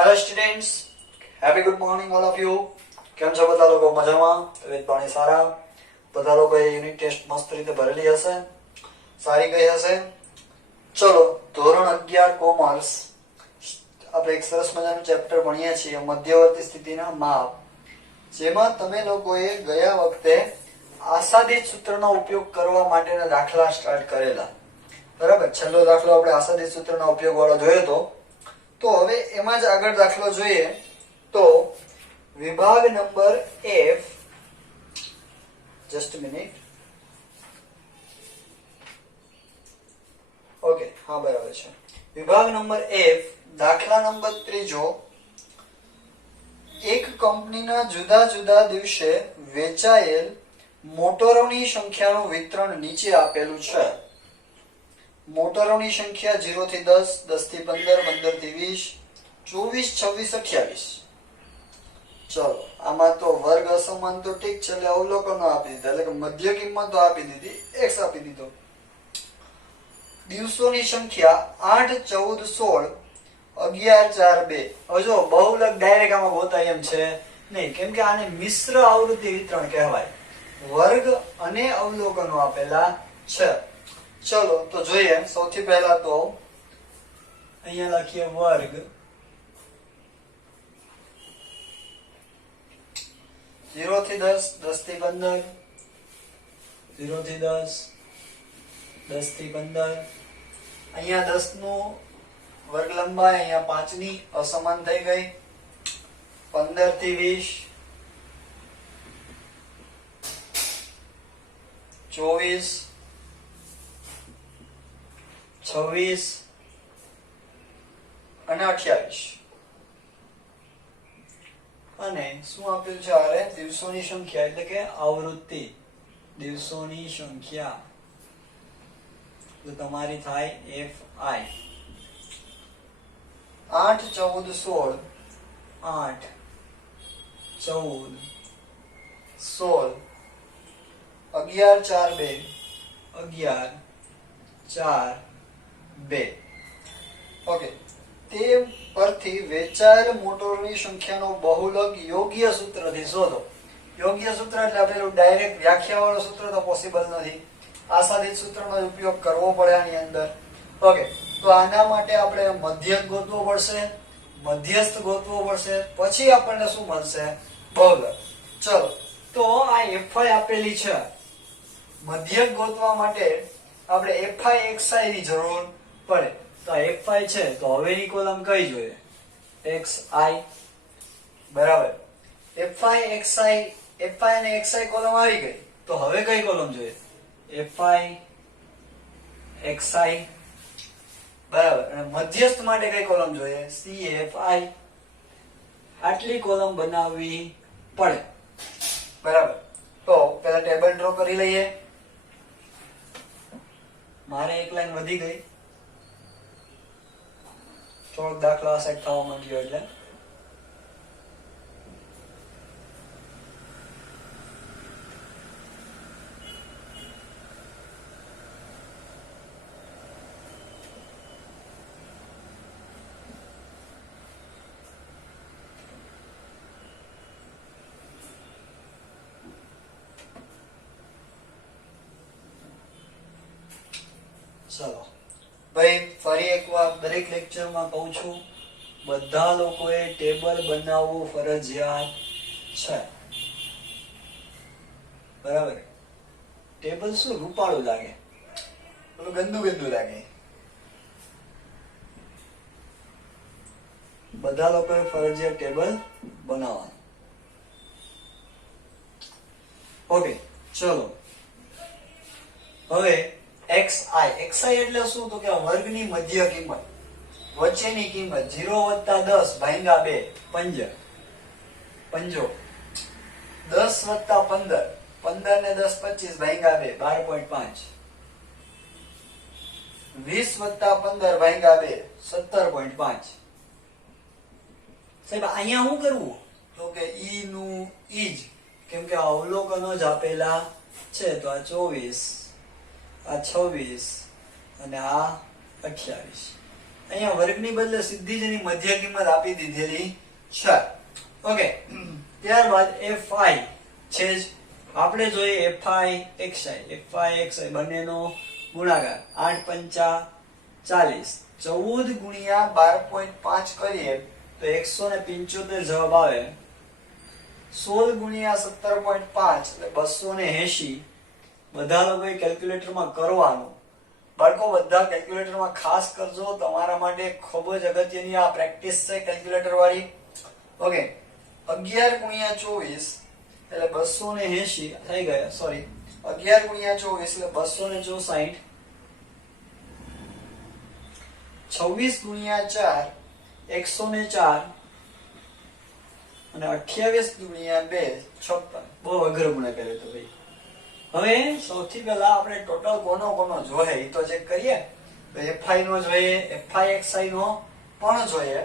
Hello students, happy good morning all of you. કેમ છો બધા લોકો? મજામાં? તબિયત પાણી સારા? બધા લોકોએ યુનિટ ટેસ્ટ મસ્ત રીતે ભરેલી હશે, સારી ગઈ હશે. ચલો, ધોરણ 11 કોમર્સ આપણે એક સરસ મજાનું ચેપ્ટર ભણીએ છીએ, મધ્યવર્તી સ્થિતિના માપ, જેમાં તમે લોકોએ ગયા વખતે આશાદિત સૂત્રનો ઉપયોગ કરવા માટેના દાખલા સ્ટાર્ટ કરેલા. બરાબર, છેલ્લો દાખલો આપણે આશાદિત સૂત્રના ઉપયોગ વાળો જોયો તો હવે એમાં જ આગળ દાખલો જોઈએ તો વિભાગ number F, just minute, okay, હા બરાબર છે. વિભાગ નંબર F, દાખલા નંબર 3. એક કંપનીના જુદા જુદા દિવસે વેચાયેલ મોટરોની સંખ્યાનું વિતરણ નીચે આપેલું છે. મોટરોની સંખ્યા 0 થી 10, 10 થી 15, 15 થી 20, 24, 26, 28. ચલો, આમાં તો વર્ગ અસમાન તો ઠીક છે, એટલે અવલોકનો આપી દીધા, એટલે કે મધ્ય કિંમતો આપી દીધી, x આપી દીધો. દિવસોની સંખ્યા 8, 14, 16, 11, 4, 2. હવે જો બહુલક ડાયરેક્ટ આમાં ગોતાય એમ છે નહીં, કેમ કે આને મિશ્ર આવૃત્તિ વિતરણ કહેવાય. વર્ગ અને અવલોકનો આપેલા છે. ચલો તો જોઈએ. સૌથી પહેલા તો અહીંયા લખીએ વર્ગ, 0 થી 10, 10 થી 15, 0 થી 10, 10 થી 15. અહીંયા 10 નું વર્ગ લંબાઈ, અહીંયા 5 ની અસમાન થઈ ગઈ. 15 થી 20, 24, 26 અને 28. અને શું આપ્યું છે? આરે દિવસોની સંખ્યા, એટલે કે આવૃત્તિ, દિવસોની સંખ્યા તો તમારી થાય FI. 8, 14, 16, 8, 14, 16, 11, 4, 2, 11, 4, 2. ઓકે, તે પરથી વેચાયેલ મોટરોની સંખ્યાનો બહુલક યોગ્ય સૂત્રથી શોધો. યોગ્ય સૂત્ર એટલે પેલું ડાયરેક્ટ વ્યાખ્યા વાળું સૂત્ર તો પોસિબલ નથી, આશાદિત સૂત્રનો ઉપયોગ કરવો પડે આની અંદર. ઓકે, તો આના માટે આપણે મધ્યક ગોતવો પડશે, મધ્યસ્થ ગોતવો પડશે, પછી આપણને શું મળશે? બહુલક. ચલો, તો આ FI આપેલી છે. મધ્યક ગોતવા માટે આપણે FI XI ની જરૂર પડે. તો FI છે, તો હવેની કોલમ કઈ જોઈએ? XI. બરાબર, FI અને XI કોલમ આવી ગઈ, તો હવે કઈ કોલમ જોઈએ? FI XI. બરાબર, અને મધ્યસ્થ માટે કઈ કોલમ જોઈએ? CFI. આટલી કોલમ બનાવવી પડે. બરાબર, તો પેલા ટેબલ ડ્રો કરી લઈએ. મારે એક લાઈન વધી ગઈ, થોડોક દાખલા સેટ થવા માંડ્યો એટલે. ચલો ભાઈ, ફરી એકવાર દરેક લેક્ચરમાં કહું છું, બધા લોકોએ ટેબલ બનાવવું ફરજિયાત છે. બરાબર, ટેબલ શું રૂપાળું લાગે, પેલું ગંદુ ગંદુ લાગે. બધા લોકોએ ફરજિયાત ટેબલ બનાવવાનું. ઓકે, ચલો હવે XI એટલે શું? તો કે વર્ગની મધ્ય કિંમત, વચ્ચેની કિંમત. 0 + 10 ભાગ્યા 2, 5, 5. 10 + 15, 15 ને 10, 25 ભાગ્યા 2, 12.5. 20 + 15 ભાગ્યા 2, 17.5. સાહેબ અહીંયા શું કરવું? તો કે ઈ નું ઈ જ, કેમ કે અવલોકનો જ આપેલા છે. તો આ 24, આ 26 અને આ 28. અહીંયા વર્ગની બદલે સીધી જ એની મધ્ય કિંમત આપી દીધેલી છે. ઓકે, ત્યારબાદ fi છે જ આપણે જોઈએ fi બંનેનો ગુણાકાર 8 પંચા 40, 14 ગુણ્યા 12.5 કરીએ તો 175 જવાબ આવે. 16 ગુણ્યા 17.5 એટલે 280. બધા લોકોએ કેલ્ક્યુલેટરમાં કરવાનું. બાળકો બધા કેલ્ક્યુલેટરમાં ખાસ કરજો, તમારા માટે ખૂબ જ અગત્યની આ પ્રેક્ટિસ છે કેલ્ક્યુલેટર વાળી. ઓકે, 11 ગુણ્યા 24 એટલે 280 થઈ ગયા. સોરી, 11 ગુણ્યા 24 એટલે 264. 26 ગુણ્યા 4 104 અને 28 ગુણ્યા 2 56. બહુ અઘરો ગુણાકાર હતો ભાઈ. હવે સૌથી પહેલા આપણે ટોટલ કોનો જોઈએ એ તો ચેક કરીએ. તો fi નો જોઈએ, fixi નો પણ જોઈએ.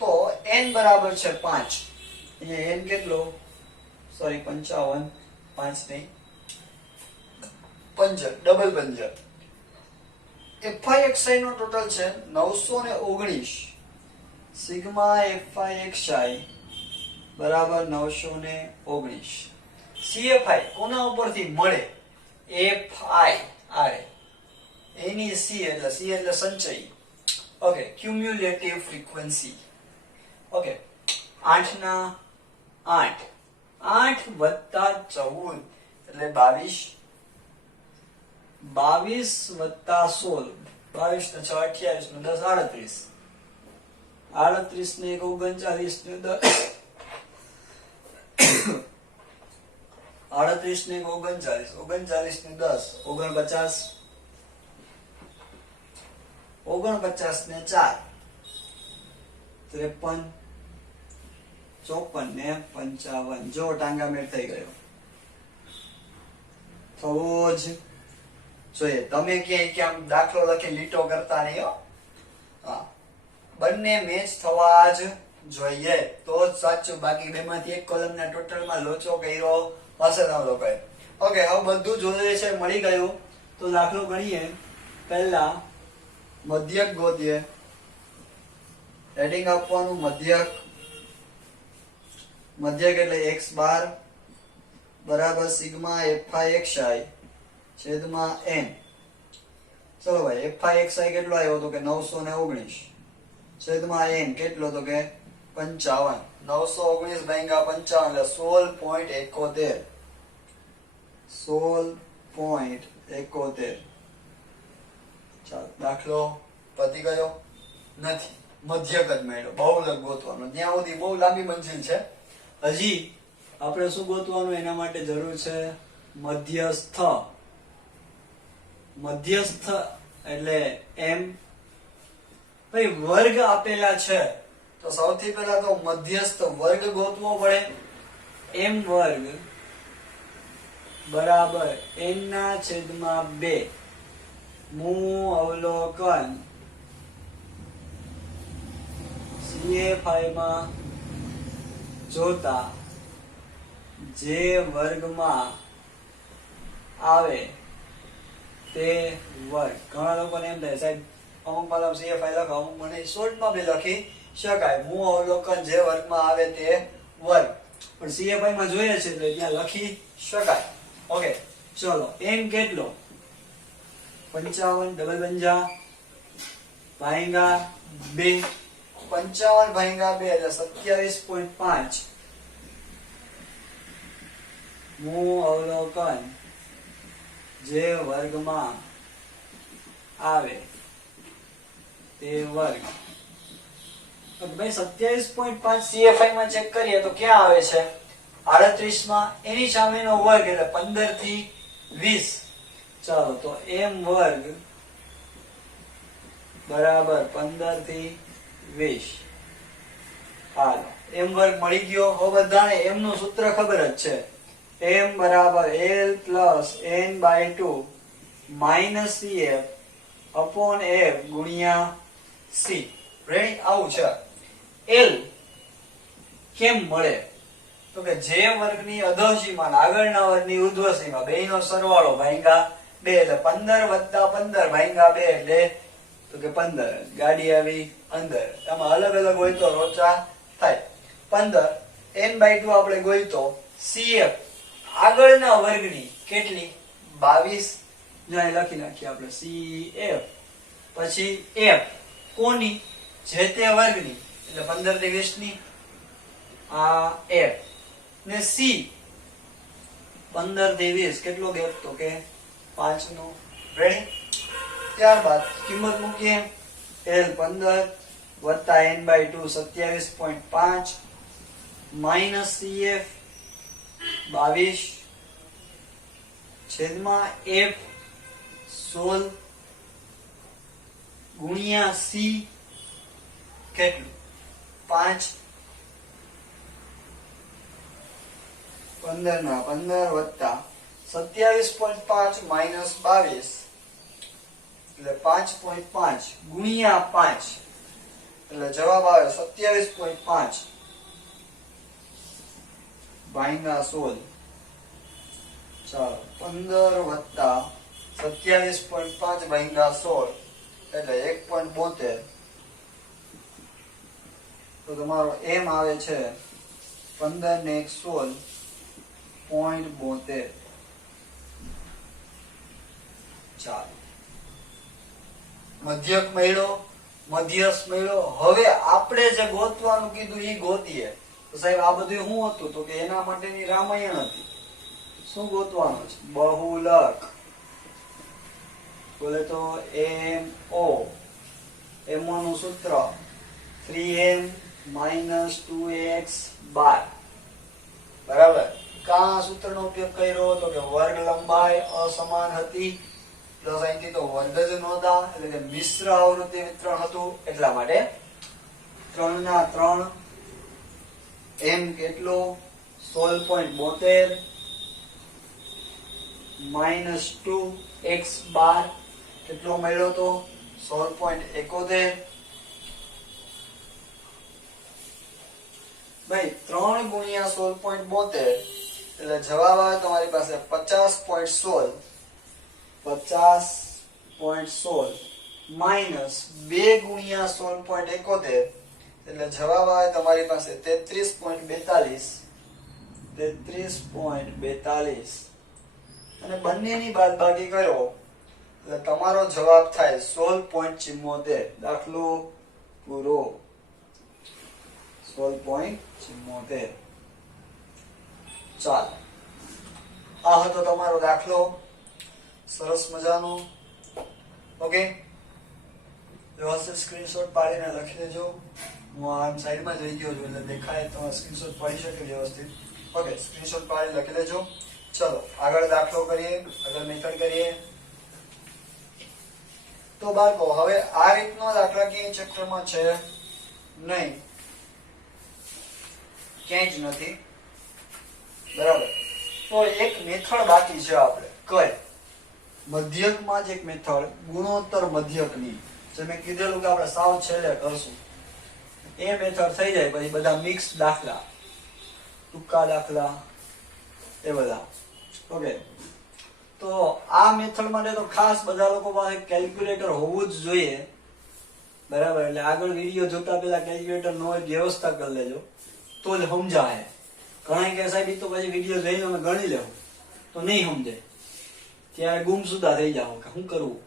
તો n બરાબર છે 5. અહીંયા n કેટલો? સોરી 55, 5 નહીં, 5 ડબલ 5. fixi નો ટોટલ છે 919. સિગ્મા fixi બરાબર 919. CFI કોના ઉપરથી મળે? fi આરે એની c એટલે સંચય. Okay, cumulative frequency. ઓકે, 8 ના 8 8 વત્તા 14 એટલે 22. 22 વત્તા 16 22 ને 6 28 ને 10 38. 38 ને 1 39 ને 10 38 ને 39 39 ને 10 49 49 ને 4 53 54 ને 55. જો ટાંગા મેળ થઈ ગયો. થવો જ જોઈએ. તમે ક્યાંય દાખલો લખી લીટો કરતા નહીં હો. હા, બંને મેચ થવા જ જોઈએ તો જ સાચું. બાકી બેમાંથી એક કોલમના ટોટલમાં લોચો કર્યો હશે તમે લોકોએ. ઓકે, હવે બધું જોઈએ છે, મળી ગયું. તો દાખલો ગણીએ. પહેલા મધ્યક ગોતીએ. હેડિંગ આપવાનું મધ્યક. મધ્યક એટલે x બાર બરાબર સિગ્મા fixi છેદમાં n. ચલો ભાઈ, fixi કેટલો આવ્યો તો કે 919 છેદમાં n કેટલો તો કે 55. 919 ભાગ્યા 55 એટલે 16.71. 16.71. ચાલો, દાખલો પતી ગયો નથી. મધ્યક જ મળ્યો. બહુલક ગોતવાનો. ત્યાં સુધી બહુ લાંબી મંજિલ છે. હજી આપણે શું ગોતવાનું? એના માટે જરૂર છે મધ્યસ્થ. મધ્યસ્થ એટલે m. ભાઈ વર્ગ આપેલા છે તો સૌથી પહેલા તો મધ્યસ્થ વર્ગ ગોતવો પડે. m વર્ગ બરાબર n ના છેદમાં 2 મૂળ અવલોકન CFI માં જોતા જે વર્ગમાં આવે તે વર્ગ. ઘણા લોકોને એમ થાય સાહેબ અમુક પાલમ CFI લખો, અમુક મને શોર્ટમાં બી લખી શકાય. મૂળ અવલોકન જે વર્ગમાં આવે તે વર્ગ. પણ CFI માં જોઈએ છે તો ત્યાં લખી શકાય. ઓકે, ચલો, n કેટલો? 55 ડબલ 50 ભાગ્યા 2. 55 ભાગ્યા 2 એટલે 27.5. મૂળ અવલોકન જે વર્ગમાં આવે તે વર્ગ. ભાઈ 27.5 CFI માં ચેક કરીએ તો ક્યાં આવે છે? 38 માં. એની સામેનો વર્ગ એટલે 15 થી 20. ચાલો, તો m વર્ગ બરાબર 15 થી 20. હાલો, m વર્ગ મળી ગયો. હવે બધાને m નું સૂત્ર ખબર જ છે. m બરાબર l plus n/2 minus cf upon f ગુણ્યા c. રેડી? આવું છે. l કેમ મળે? તો કે જે વર્ગની અધોસીમા આગળના વર્ગની ઉર્ધ્વસીમા બેયનો સરવાળો ભાગ્યા 2 એટલે 15 વત્તા 15 ભાગ્યા 2 એટલે તો કે 15, ગાડી આવી અંદર. આમાં અલગ અલગ હોય તો લોચા થાય. 15 n/2 આપણે ગોઈ તો CF આગળના વર્ગની કેટલી 22, જો અહીં લખી નાખીએ આપણે CF, પછી F કોની જે તે વર્ગની એટલે 15 થી 20 ની આ F ને C 15 થી 20 કેટલો ગેપ તો કે 5 નો. રેડી? ત્યારબાદ કિંમત મૂકીએ. L 15 વત્તા n/2 27.5 માઈનસ CF 22 છેદમાં F 16 ગુણ્યા C કેટલું 5. 15 ના 15 વત્તા 27.5 માઈનસ 22 એટલે 5.5 ગુણ્યા 5 એટલે જવાબ આવે 27.5 ભાગ્યા 16. ચાલો 15 વત્તા 27.5 ભાગ્યા 16 એટલે 1.72. તો તમારો એમ આવે છે 15 ને 16.72. ચાલો મધ્યક મળ્યો, મધ્યસ્થ મળ્યો. હવે આપણે જે ગોતવાનું કીધું એ ગોતીએ. તો સાહેબ આ બધું શું હતું તો કે એના માટેની રામાયણ હતી. શું ગોતવાનું છે? બહુલક. બોલે તો MO નું સૂત્ર 3m - 2x બાર. બરાબર? કા સૂત્રનો ઉપયોગ કર્યો તો કે વર્ગ લંબાઈ અસમાન હતી પ્લસ અહીંથી તો વર્ગ જ નહોતા એટલે કે મિશ્ર આવૃત્તિ વિતરણ હતું એટલા માટે 3 ના 3 m કેટલો 16.72 માઈનસ 2x બાર કેટલો મળ્યો તો 16.71. ભાઈ 3 ગુણ્યા 16.72 એટલે જવાબ આવે તમારી પાસે 50.16 માઈનસ 2 ગુણ્યા 16.71 એટલે જવાબ આવે તમારી પાસે 33.42 અને બંનેની બાદબાકી કરો એટલે તમારો જવાબ થાય 16.74. દાખલો પૂરો. 16.74. ચાલો આ હતો તમારો દાખલો. સરસ મજાનો. ઓકે, વ્યવસ્થિત સ્ક્રીનશોટ પાડીને લખી લેજો. હું આમ સાઈડમાં જઈ ગયો છું એટલે દેખાય તો સ્ક્રીનશોટ પાડી શકે વ્યવસ્થિત. ઓકે, સ્ક્રીનશોટ પાડી લખી લેજો. ચલો આગળ દાખલો કરીએ, આગળ મેથડ કરીએ. તો બાળકો હવે આ રીતનો દાખલા ક્યાંય ચક્રમાં છે નહીં, ક્યાંય જ નથી. બરાબર? તો એક મેથડ બાકી છે આપણે કઈ મધ્યકમાં જ એક મેથડ ગુણોત્તર મધ્યકની જે મેં કીધેલું કે આપણે સાવ છેલ્લે કરશું. એ મેથડ થઈ જાય પછી બધા મિક્સ દાખલા, ટૂંકા દાખલા એ બધા. ઓકે, તો આ મેથડ માટે તો ખાસ બધા લોકો પાસે કેલ્ક્યુલેટર હોવું જ જોઈએ. બરાબર? એટલે આગળ વિડીયો જોતા પહેલા કેલ્ક્યુલેટર નો વ્યવસ્થા કરી લેજો તો જ સમજાય. ઘણા કે સાહેબ તો પછી વિડીયો જોઈને અમે ગણી લેવું તો નહીં સમજાય, ત્યારે ગુમસુદા થઈ જાવ કે શું કરવું.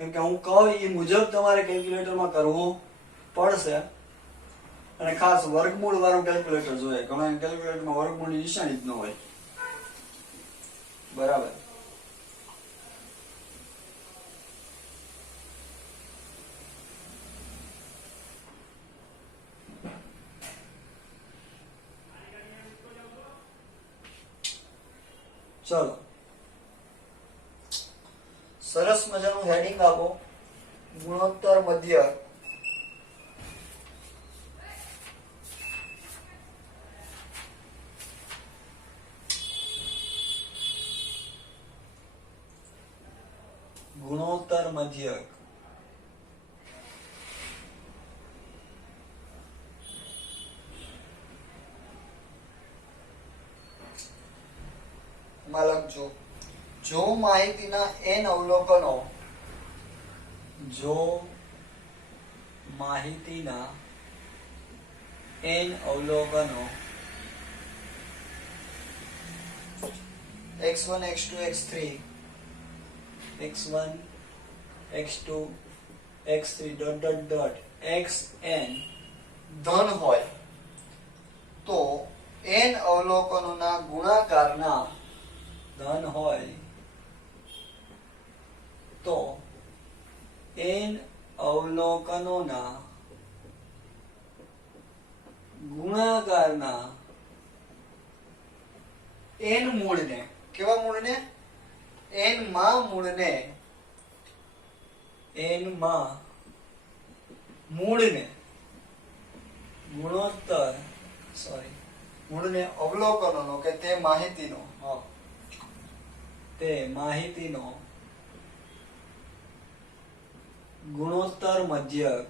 કેમ કે હું કહું એ મુજબ તમારે કેલ્ક્યુલેટરમાં કરવું પડશે. અને ખાસ વર્ગમૂળ વાળું કેલ્ક્યુલેટર જોઈએ. ઘણા કેલ્ક્યુલેટરમાં વર્ગમૂળની નિશાની જ ન હોય. બરાબર? ચલો સરસ મજાનું હેડિંગ આપો, ગુણોત્તર મધ્યક. ગુણોત્તર મધ્યક. લખજો જો માહિતીના n અવલોકનો જો માહિતીના n અવલોકનો x1 x2 x3 x1 x2 x3 dot dot dot xn ધન હોય તો n અવલોકનોના ગુણાકારના ધન હોય તો n અવલોકનોના ગુણાકારના n મૂળને કેવા મૂળને n માં મૂળને ગુણોત્તર મૂળને અવલોકનોનો કે તે માહિતીનો ગુણોત્તર મધ્યક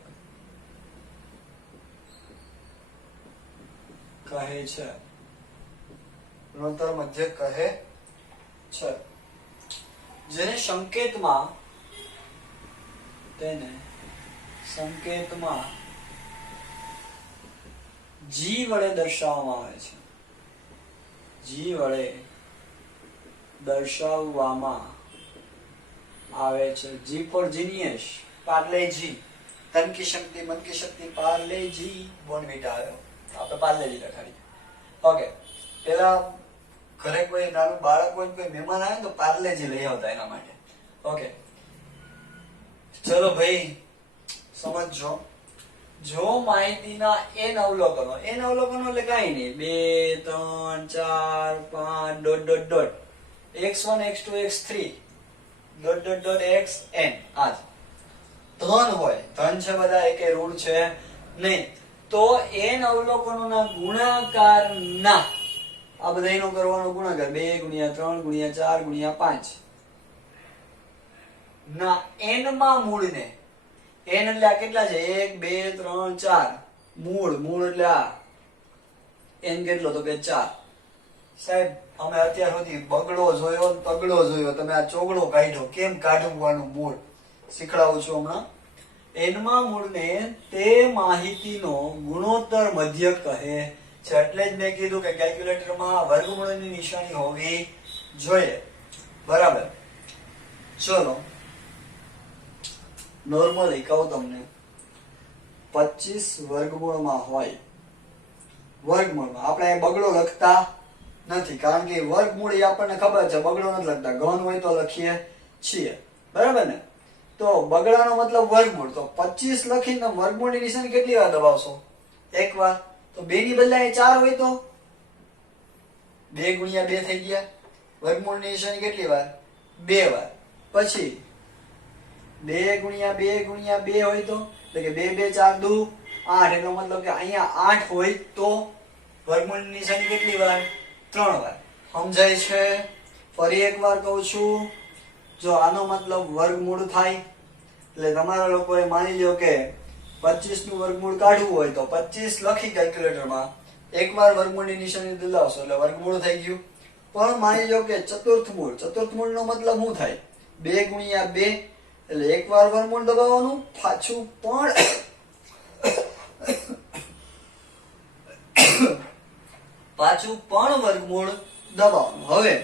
કહે છે. ગુણોત્તર મધ્યક કહે છે. જેને સંકેતમાં g વડે દર્શાવવામાં આવે છે. g વડે દર્શાવવામાં આવે છે. G for genius, પાર્લે જી, તન કી શક્તિ, મન કી શક્તિ, પાર્લે જી, બોર્નવિટા આવ્યો, આપણે પાર્લે જી લખાડી. ઓકે, પેલા ઘરે કોઈ નાનું બાળક હોય, કોઈ મહેમાન આવે તો પાર્લે જી લઈ આવતા એના માટે. ઓકે, ચલો ભાઈ સમજો. જો માહિતીના n અવલોકનો એટલે કાંઈ નહીં, 2 3 4 5 dot dot dot x1 x2 x3 dot dot dot xn આ ધન હોય, ધન છે બધા, એકે ઋણ છે નહીં, તો n અવલોકનોના ગુણાકારના આ બધાનો કરવાનો ગુણાકાર 2 ગુણ્યા 3 ગુણ્યા 4 ગુણ્યા 5 ના n માં મૂળને, n એટલે આ કેટલા છે 1 2 3 4 મૂળ એટલે આ n કેટલો તો કે 4. સાહેબ અમે અત્યાર સુધી બગડો જોયો, તગડો જોયો, તમે આ ચોગડો કાઢ્યો, કેમ કાઢવાનું મૂળ શીખડાવું છું હમણાં. n માં મૂળને તે માહિતીનો ગુણોત્તર મધ્યક કહે છે. એટલે જ મેં કીધું કે કેલ્ક્યુલેટરમાં વર્ગમૂળની નિશાની હોવી જોઈએ. બરાબર, ચલો નોર્મલી કહું તમને 25 વર્ગમૂળમાં હોય, વર્ગમૂળમાં આપણે બગડો લખતા નથી, કારણ કે વર્ગમૂળ એ આપણને ખબર છે, બગડો નથી લખતા, ઘન હોય તો લખીએ છીએ, બરાબર ને. તો બગડાનો મતલબ વર્ગમૂળ, તો 25 લખીને વર્ગમૂળની નિશાની કેટલી વાર દબાવશો? એક વાર. તો 2 ની બદલે 4 હોય તો 2 ગુણ્યા 2 થઈ ગયા. વર્ગમૂળની નિશાની કેટલી વાર? 2 વાર. પછી 2 ગુણ્યા 2 ગુણ્યા 2 હોય તો, એટલે કે 2 2 4 2 8, એનો મતલબ કે અહીંયા 8 હોય તો વર્ગમૂળની નિશાની કેટલી વાર? 3 વાર. સમજાય છે? ફરી એક વાર કહું છું, જો આનો મતલબ વર્ગમૂળ થાય, એટલે તમારા લોકોએ માની લ્યો કે 25 નું વર્ગમૂળ કાઢવું હોય તો 25 લખી કેલ્ક્યુલેટરમાં, એકવાર વર્ગમૂળની નિશાની દબાવશો એટલે વર્ગમૂળ થઈ ગયું. પણ માની લો કે ચતુર્થ મૂળનો મતલબ શું થાય? 2 ગુણ્યા 2, એટલે એકવાર વર્ગમૂળ દબાવવાનું, પાછું પણ વર્ગમૂળ દબાવવાનું. હવે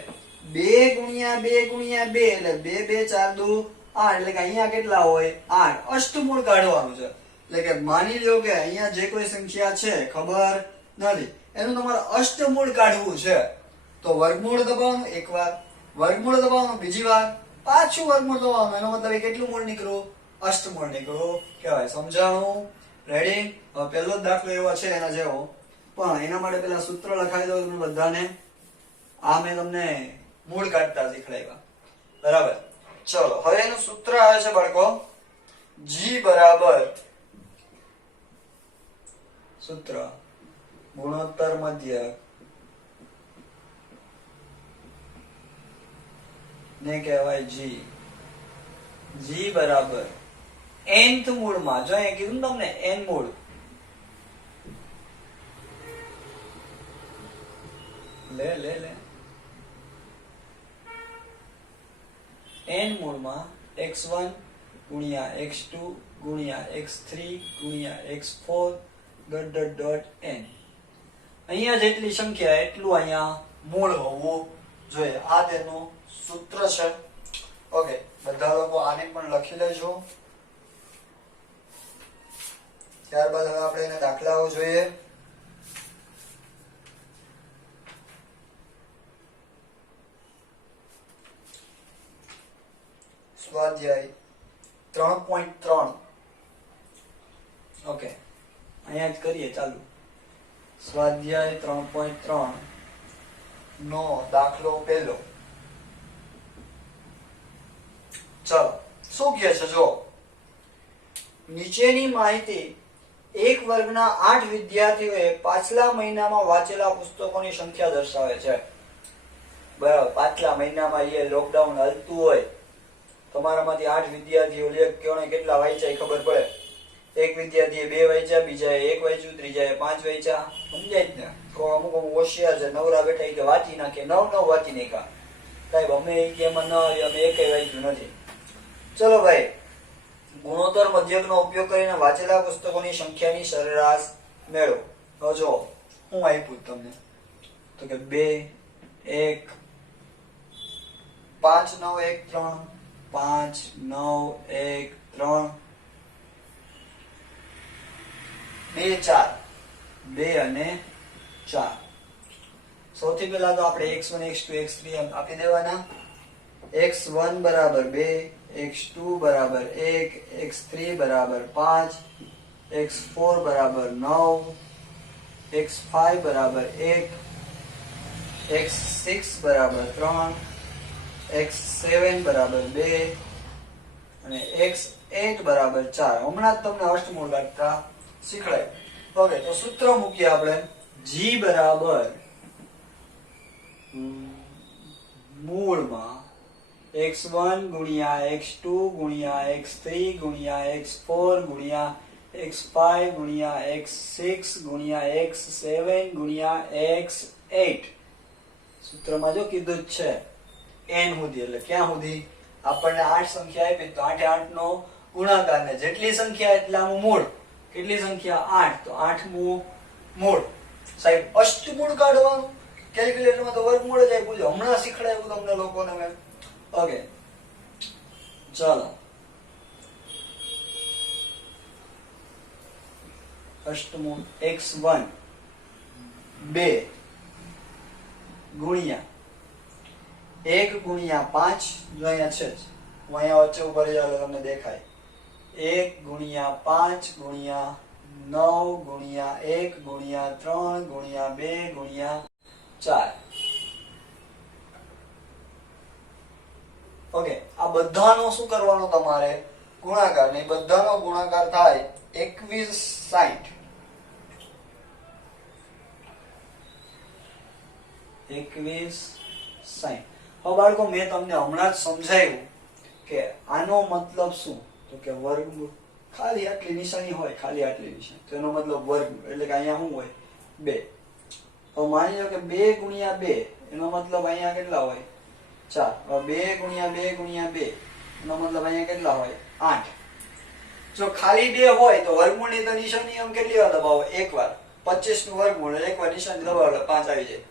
2 ગુણ્યા 2 ગુણ્યા 2 એટલે 2 2 4 2 8, એટલે કે અહીંયા કેટલા હોય? 8. અષ્ટમૂળ કાઢવાનું છે. એટલે કે માની લો કે અહીંયા જે કોઈ સંખ્યા છે ખબર નથી, એનું તમારે અષ્ટમૂળ કાઢવું છે, તો વર્ગમૂળ દબાવવાનું એકવાર, વર્ગમૂળ દબાવવાનું બીજી વાર, પાછું વર્ગમૂળ દબાવવાનું. એનો મતલબ કેટલું મૂળ નીકળ્યું? અષ્ટમૂળ નીકળ્યું કહેવાય. સમજાણું? રેડી? હવે પહેલો જ દાખલો એવો છે એના જેવો, પણ એના માટે પેલા સૂત્ર લખાઈ દો તમને બધાને. આ મેં તમને મૂળ કાઢતા શીખડાવ્યા, બરાબર. ચલો હવે એનું સૂત્ર આવે છે બાળકો, G બરાબર સૂત્ર ગુણોત્તર મધ્યક ને કહેવાય G. G બરાબર nth મૂળમાં, જો અહીંયા કીધું તમને n મૂળ, લે n મૂળમાં x1 ગુણ્યા x2 ગુણ્યા x3 ગુણ્યા x4 ... n. અહીંયા જેટલી સંખ્યા એટલું અહીંયા મૂળ હોવું જોઈએ. આ તેનું સૂત્ર છે. ઓકે, બધા લોકો આને પણ લખી લેજો. ત્યારબાદ હવે આપણે એને દાખલાઓ જોઈએ. સ્વાધ્યાય 3.3. ઓકે, અહીંયા જ કરીએ. ચાલુ. સ્વાધ્યાય 3.3 નો દાખલો પહેલો. ચલો, શું કહે છે જો? નીચેની માહિતી એક વર્ગના 8 વિદ્યાર્થીઓએ પાછલા મહિનામાં વાંચેલા પુસ્તકોની સંખ્યા દર્શાવે છે. બરાબર, પાછલા મહિનામાં એ લોકડાઉન હાલતું હોય, તમારામાંથી 8 વિદ્યાર્થીઓ લે, કોણે કેટલા વાંચ્યા ખબર પડે. એક વિદ્યાર્થીએ 2 વાંચ્યા, બીજાએ 1 વાંચ્યું, ત્રીજાએ 5 વાંચ્યા. સમજાય જ ને? અમુક હોશિયાર છે, નવરા બેઠા કે વાંચી નાખે, 9 વાંચી નાખ્યા. સાહેબ અમે કે એમાં ન આવી, અમે એકેય વાંચ્યું નથી. ચલો ભાઈ, ગુણોત્તર મધ્યકનો ઉપયોગ કરીને વાંચેલા પુસ્તકોની સંખ્યાની સરેરાશ મેળવો. હવે જો હું આપ્યું તમને તો કે 2 1 5 9 1 3 5 9 1 3 2 4 2 અને 4. સૌથી પહેલા તો આપણે x1 x2 x3 એમ આપી દેવાના. x1 બરાબર 2, x2 બરાબર 1, x3 બરાબર 5, x4 બરાબર 9, x5 બરાબર 1, x6 બરાબર 3, x7 બરાબર 2 અને x8 બરાબર 4. હમણાં જ તમને અષ્ટમૂળ કાઢતા શીખડાય. ઓકે, તો સૂત્ર મૂકીએ આપણે. g બરાબર મૂળમાં x1 ગુણ્યા x2 ગુણ્યા x3 ગુણ્યા x4 ગુણ્યા x5 ગુણ્યા x6 ગુણ્યા x7 ગુણ્યા x8. સૂત્રમાં જો કીધું જ છે n સુધી, એટલે ક્યાં સુધી? આપણને 8 સંખ્યા આપી તો 8 8 નો ગુણાકાર ને જેટલી સંખ્યા એટલાનું મૂળ. કેટલી સંખ્યા? 8, તો 8મું મૂળ. સાહેબ અષ્ટમૂળ કાઢવાનું કેલ્ક્યુલેટરમાં તો વર્ગમૂળ જ આપ્યું છે. હમણાં શીખડાવ્યું તમને લોકોને મેં. ઓકે, ચાલો. અષ્ટમૂળ x1 2 ગુણ્યા 1 ગુણ્યા 5. જો અહીંયા છે જ, હું અહીંયા વચ્ચે ઉભા રહી જાવ તમને દેખાય. 1 ગુણ્યા 5 ગુણ્યા 9 ગુણ્યા 1 ગુણ્યા 3 ગુણ્યા 2 ગુણ્યા 4. ઓકે, આ બધાનો શું કરવાનો તમારે? ગુણાકાર. ને બધાનો ગુણાકાર થાય 2160. 2160. હવે બાળકો મેં તમને હમણાં જ સમજાવ્યું કે આનો મતલબ શું? તો કે વર્ગમૂળ. ખાલી આટલી નિશાની હોય, ખાલી આટલી નિશાની, તો એનો મતલબ વર્ગમૂળ. એટલે કે અહીંયા શું હોય? 2. તો માની લો કે 2 ગુણ્યા 2, એનો મતલબ અહીંયા કેટલા હોય? 4. હવે 2 ગુણ્યા 2 ગુણ્યા 2, એનો મતલબ અહીંયા કેટલા હોય? 8. જો ખાલી 2 હોય તો વર્ગમૂળની તો નિશાની આમ કેટલી વાર દબાવો? એક વાર. 25 નું વર્ગમૂળ એટલે એકવાર નિશાની દબાવો એટલે 5 આવી જાય.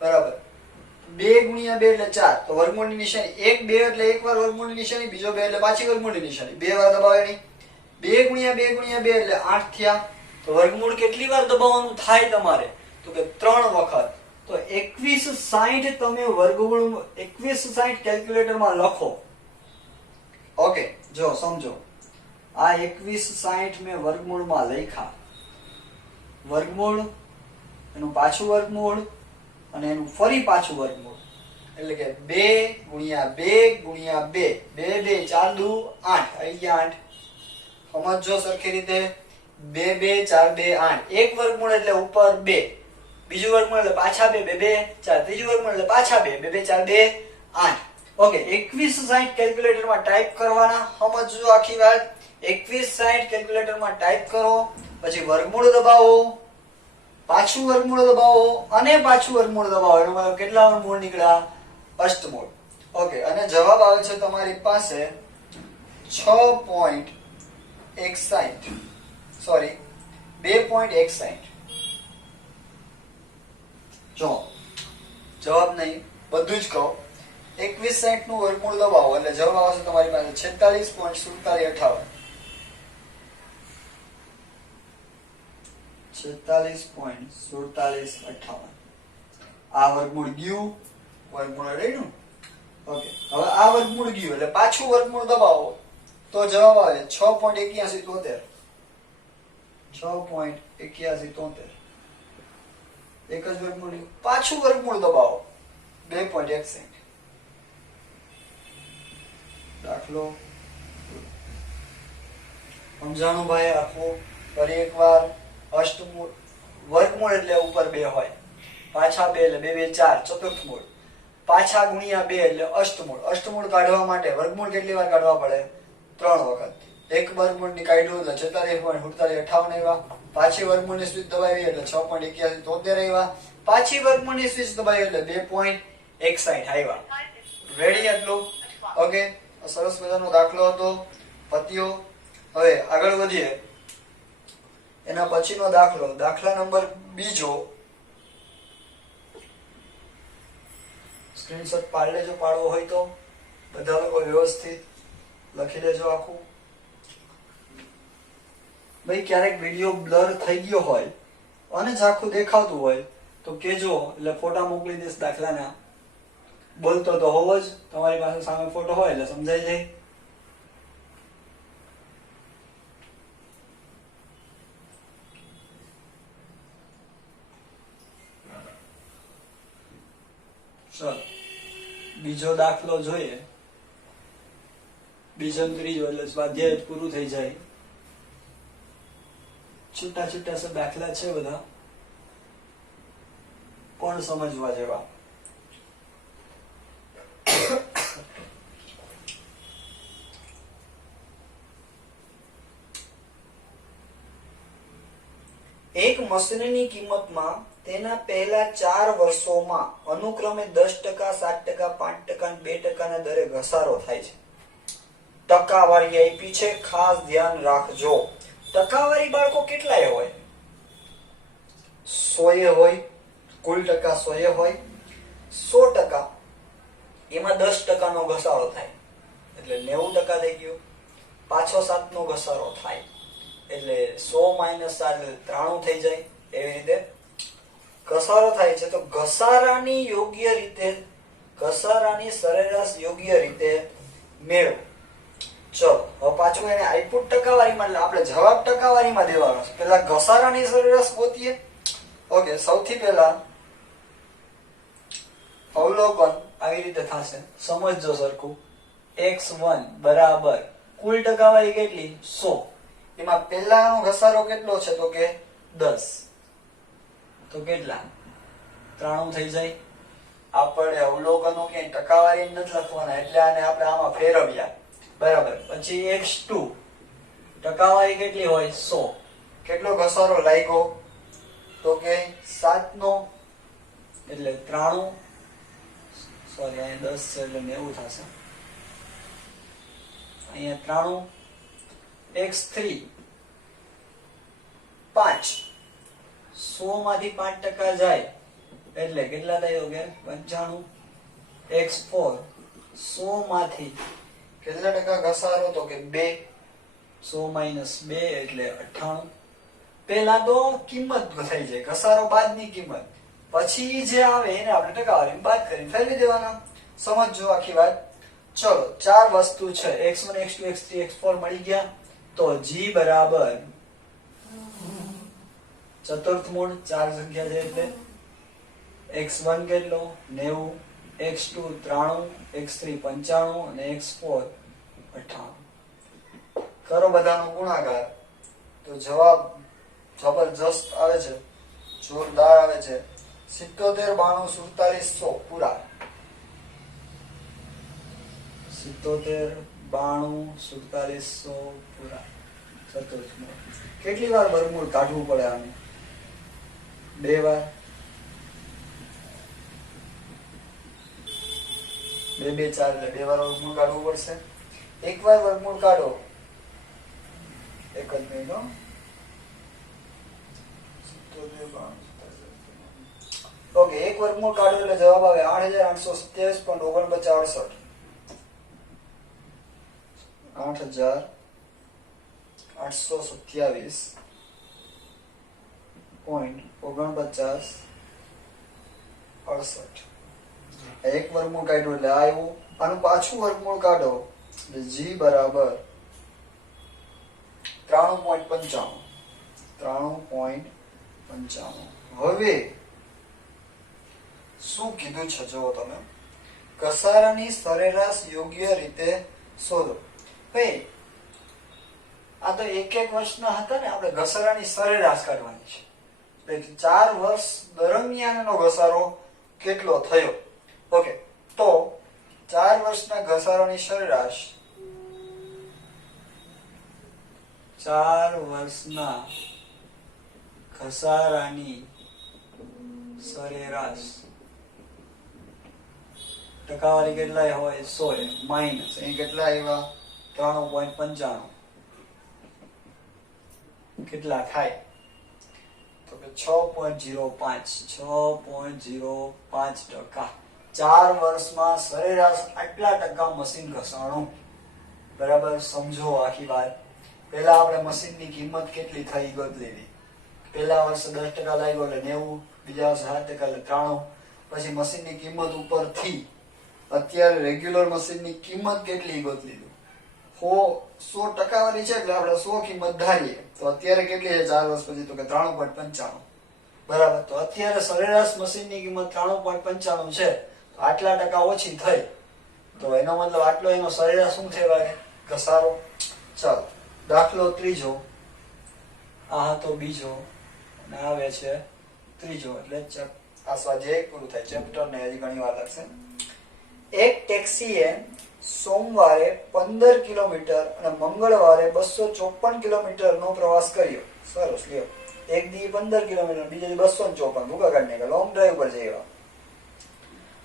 બરાબર. 2 ગુણ્યા 2 એટલે 4, તો વર્ગમૂળની નિશાની 1 2 એટલે એકવાર વર્ગમૂળની નિશાની, બીજો 2 એટલે પાછી વર્ગમૂળની નિશાની, 2 વાર દબાવવાની. 2 ગુણ્યા 2 ગુણ્યા 2 એટલે 8 થયા. તો વર્ગમૂળ કેટલી વાર દબાવવાનું થાય તમારે? તો કે 3 વખત. તો 2160 તમે વર્ગમૂળ 2160 કેલ્ક્યુલેટરમાં લખો. ઓકે, જો સમજો. આ 2160 મેં વર્ગમૂળમાં લખ્યા. વર્ગમૂળ, એનું પાછું વર્ગમૂળ અને એનું ફરી પાછું વર્ગમૂળ. એટલે કે 2 ગુણ્યા 2 ગુણ્યા 2, 2 2 4 દુ 8 આવી ગયા 8. સમજો સરખી રીતે. 2 2 4 2 8. એક વર્ગમૂળ એટલે ઉપર 2, બીજું વર્ગમૂળ એટલે પાછા 2 2 2 4, ત્રીજું વર્ગમૂળ એટલે પાછા 2 2 2 4 2 8. ઓકે, 2160 કેલ્ક્યુલેટરમાં ટાઈપ કરવાના. સમજો આખી વાત. 2160 કેલ્ક્યુલેટરમાં ટાઈપ કરો, પછી વર્ગમૂળ દબાવો, પાછું વર્ગમૂળ દબાવો અને પાછું વર્ગમૂળ દબાવો. એનો મતલબ કેટલા વર્ગમૂળ નીકળ્યા? અષ્ટમૂળ. ઓકે, અને જવાબ આવે છે તમારી પાસે 6.61 સોરી 2.61 જો જવાબ નહીં બધું જ કહો 2160 નું વર્ગમૂળ દબાવો એટલે જવાબ આવશે તમારી પાસે 46.4758 46.4758 આ વર્ગમૂળ ગયું વર્ગમૂળ રેડ્યું ઓકે હવે આ વર્ગમૂળ ગયું એટલે પાછું વર્ગમૂળ દબાવો તો જવાબ આવે 6.8173 6.8173 એક જ વર્ગમૂળ પાછું વર્ગમૂળ દબાવો 2.61 દાખલો સમજાણું ભાઈ આખું ફરી એકવાર અષ્ટમૂળ વર્ગમૂળ એટલે ઉપર 2 હોય પાછા 2 એટલે 2 2 4 ચતુર્થમૂળ પાછા ગુણ્યા 2 એટલે અષ્ટમૂળ અષ્ટમૂળ કાઢવા માટે વર્ગમૂળ કેટલી વાર કાઢવા પડે 3 વખત એક વર્ગમૂળ ની કાઢ્યું એટલે 46.4858 આવ્યા પાછી વર્ગમૂળની સ્વિચ દબાવી એટલે 6.8173 આવ્યા પાછી વર્ગમૂળની સ્વિચ દબાવી એટલે 2.61 આવ્યા રેડી એટલું ઓકે સરસ મજાનો દાખલો હતો પત્યો હવે આગળ વધીએ એના પછીનો દાખલો દાખલા નંબર બીજો સ્ક્રીનશોટ પાડી લેજો પાડવો હોય તો બધા લોકો વ્યવસ્થિત લખી લેજો આખું ભાઈ ક્યારેક વિડિયો બ્લર થઈ ગયો હોય અને જ આખું દેખાતું હોય તો કેજો એટલે ફોટા મોકલી દઈશ દાખલાના બોલતો તો હોવો જ તમારી પાસે સામે ફોટો હોય એટલે સમજાઈ જાય ચલો બીજો દાખલો જોઈએ બીજો ત્રીજો એટલે સ્વાધ્યાય પૂરું થઈ જાય છૂટા છૂટા સે દાખલા છે બધા પણ સમજવા જેવા એક મશીનની કિંમતમાં તેના પહેલા 4 વર્ષોમાં અનુક્રમે 10%, 7%, 5% અને 2% ના દરે ઘસારો થાય છે ટકાવારી આપી છે ખાસ ધ્યાન રાખજો ટકાવારી બાળકો કેટલાય હોય 100 હોય કુલ ટકા 100 હોય 100% એમાં 10% નો ઘસારો થાય એટલે 90% થઈ ગયો પાછો 7 નો ઘસારો થાય એટલે 100 - 7 93 થઈ જાય એવી રીતે ઘસારો થાય છે તો ઘસારાની યોગ્ય રીતે ઘસારાની સરેરાશ યોગ્ય રીતે મેળવો ચલો હવે પાછું એને આઉટપુટ ટકાવારીમાં એટલે આપણે જવાબ ટકાવારીમાં દેવાનો છે પહેલા ઘસારાની સરેરાશ ગોતીએ ઓકે સૌથી પહેલા અવલોકન આવી રીતે થશે સમજજો સરખું x1 બરાબર કુલ ટકાવારી કેટલી 100 એમાં પહેલાનો ઘસારો કેટલો છે તો કે 10 તો કેટલા 93 થઈ જાય આપણે અવલોકનો કે ટકાવારી નથી લખવાના એટલે આને આપણે આમાં ફેરવ્યા બરાબર પછી x2 ટકાવારી કેટલી હોય 100 કેટલો ઘસારો લાગ્યો તો કે 7 નો એટલે 93 સોરી અહીંયા 10 છે એટલે 90 થશે અહીંયા 93 x3 5 100 માંથી 5% જાય એટલે કેટલા થયો કે 95 x4 100 માંથી કેટલા ટકા ઘસારો તો કે 2 100 - 2 એટલે 98 પહેલા તો કિંમત થઈ જાય ઘસારો બાદની કિંમત પછી જે આવે એને આપણે ટકાવારી બાદ કરીને ફેરવી દેવાના સમજજો આખી વાત ચલો 4 વસ્તુ છે x1 x2 x3 x4 મળી ગયા તો g બરાબર ચતુર્થ મૂળ 4 સંખ્યા છે એટલે x1 કેટલો 90 x2 93 x3 95 અને x4 58 કરો બધાનો ગુણાકાર તો જવાબ જબરજસ્ત આવે છે જોરદાર આવે છે 77 92 47 100 પૂરા 77 92 47 100 પૂરા ચતુર્થ મૂળ કેટલી વાર વર્ગમૂળ કાઢવું પડે આને 2 વાર 2 2 4 એટલે 2 વાર વર્ગમૂળ કાઢવું પડશે એકવાર વર્ગમૂળ કાઢો, એક જ મિનિટ હો. ઓકે, એક વર્ગમૂળ કાઢો એટલે જવાબ આવે 8827.4968. 8827.4968. એક વર્ગમૂળ કાઢ્યું એટલે આ આવ્યું. આનું પાછું વર્ગમૂળ કાઢો એટલે g બરાબર 93.95. 93.95. હવે શું કીધું છે જો તમે, ઘસારાની સરેરાશ યોગ્ય રીતે શોધો. ભાઈ આ તો એક વર્ષના હતા ને, આપણે ઘસારાની સરેરાશ કાઢવાની છે. 4 વર્ષ દરમિયાનનો ઘસારો કેટલો થયો. ઓકે, તો 4 વર્ષના ઘસારાની સરેરાશ, 4 વર્ષના ઘસારાની સરેરાશ ટકાવારી કેટલા હોય 100 માઇનસ અહીં કેટલા આવ્યા 93.95. કેટલા થાય તો કે 6.05%. 4 વર્ષમાં સરેરાશ આટલા ટકા મશીન ઘસાણું. બરાબર, સમજો આખી વાત. પહેલા આપણે મશીનની કિંમત કેટલી થઈ બદલેલી. પહેલા વર્ષે 10% લાગ્યો એટલે 90, બીજા વર્ષે 7% એટલે 93. પછી મશીનની કિંમત ઉપરથી અત્યારે રેગ્યુલર મશીનની કિંમત કેટલી બદલેલી 100 ટકાવારી છે એટલે આપણે 100 કિંમત ધારીએ તો અત્યારે કેટલી છે 4 વર્ષ પછી તો કે 93.95. બરાબર, તો અત્યારે સરેરાશ મશીનની કિંમત 93.95 છે. તો આટલા ટકા ઓછી થઈ તો એનો મતલબ આટલો એનો સરેરાશ શું થવાય ઘસારો. ચાલો દાખલો ત્રીજો, આ હતો બીજો અને આવે છે ત્રીજો. એટલે આ સ્વાધ્યાય પૂરું થાય. ચેપ્ટર ને હજી ઘણી વાર લાગશે. એક ટેક્સીએ સોમવારે 15 કિલોમીટર અને મંગળવારે 254 કિલોમીટરનો પ્રવાસ કર્યો. સરસ, લ્યો. એક દી 15 કિલોમીટર, બીજા દી 254. ભૂકા કાઢને લોંગ ડ્રાઈવ પર જઈએ.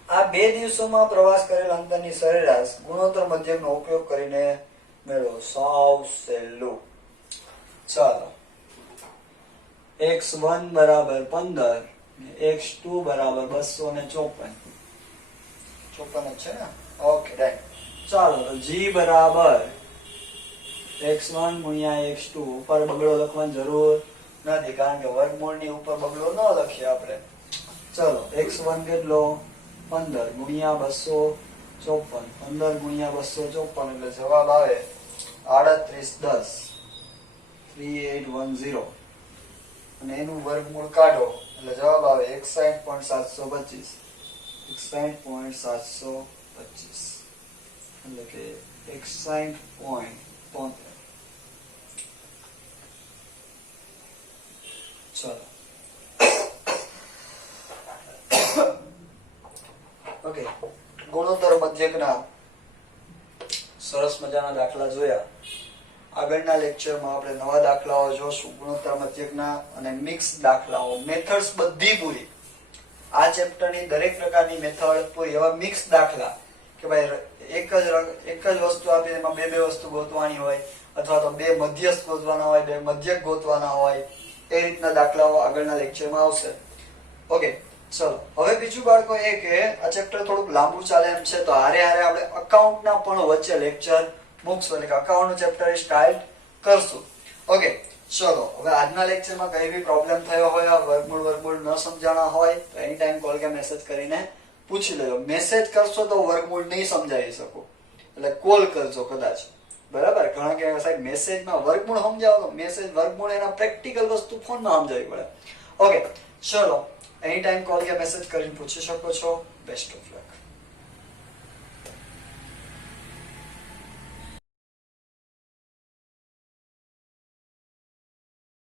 આ 2 દિવસોમાં પ્રવાસ કરેલ અંતરની સરેરાશ ગુણોત્તર મધ્યકનો ઉપયોગ કરીને મેળવો. સાવ સહેલું. ચાલો, x1 બરાબર 15, x2 બરાબર 254. 54 જ છે ને? Okay, right. ચાલો, તો g બરાબર x1 ગુણ્યા x2. ઉપર બગડો લખવાની જરૂર નથી કારણ કે વર્ગમૂળની ઉપર બગડો ન લખીએ આપણે. ચલો, x1 કેટલો 15 ગુણ્યા 254. 15 ગુણ્યા 254 એટલે જવાબ આવે 3810. 3810. અને એનું વર્ગમૂળ કાઢો એટલે જવાબ આવે 61.725. 61.725 એટલે કે 61.73. ચલો, ઓકે, ગુણોત્તર મધ્યકના સરસ મજાના દાખલા જોયા. આગળના લેક્ચરમાં આપણે નવા દાખલાઓ જોશું, ગુણોત્તર મધ્યકના અને મિક્સ દાખલાઓ. મેથડ્સ બધી પૂરી. આ ચેપ્ટરની દરેક પ્રકારની મેથડ પૂરી. હવે મિક્સ દાખલા કે ભાઈ એક જ વસ્તુ આપી એમાં બે વસ્તુ ગોતવાની હોય, અથવા તો બે મધ્યસ્થ ગોતવાના હોય, બે મધ્યક ગોતવાના હોય, એ રીતના દાખલાઓ આગળના લેક્ચરમાં આવશે. ઓકે, ચલો. હવે બીજું બાળકો એ કે આ ચેપ્ટર થોડુંક લાંબુ ચાલે એમ છે તો હારે આપણે અકાઉન્ટના પણ વચ્ચે લેક્ચર મૂકશું, એટલે કે અકાઉન્ટનું ચેપ્ટર સ્ટાર્ટ કરશું. ઓકે, ચલો. હવે આજના લેક્ચરમાં કઈ બી પ્રોબ્લેમ થયો હોય, વર્ગમૂળ ન સમજાણા હોય તો એની ટાઈમ કોલ કે મેસેજ કરીને પૂછી લેજો. મેસેજ કરશો તો વર્ગમૂળ નહીં સમજાવી શકો એટલે કોલ કરજો કદાચ. બરાબર, કારણ કે સાહેબ મેસેજમાં વર્ગમૂળ સમજાવો તો મેસેજ વર્ગમૂળ એના પ્રેક્ટિકલ વસ્તુ ફોનમાં સમજાવવી પડે. ઓકે, ચલો. એની ટાઈમ કોલ કે મેસેજ કરીને પૂછી શકો છો. Best of luck.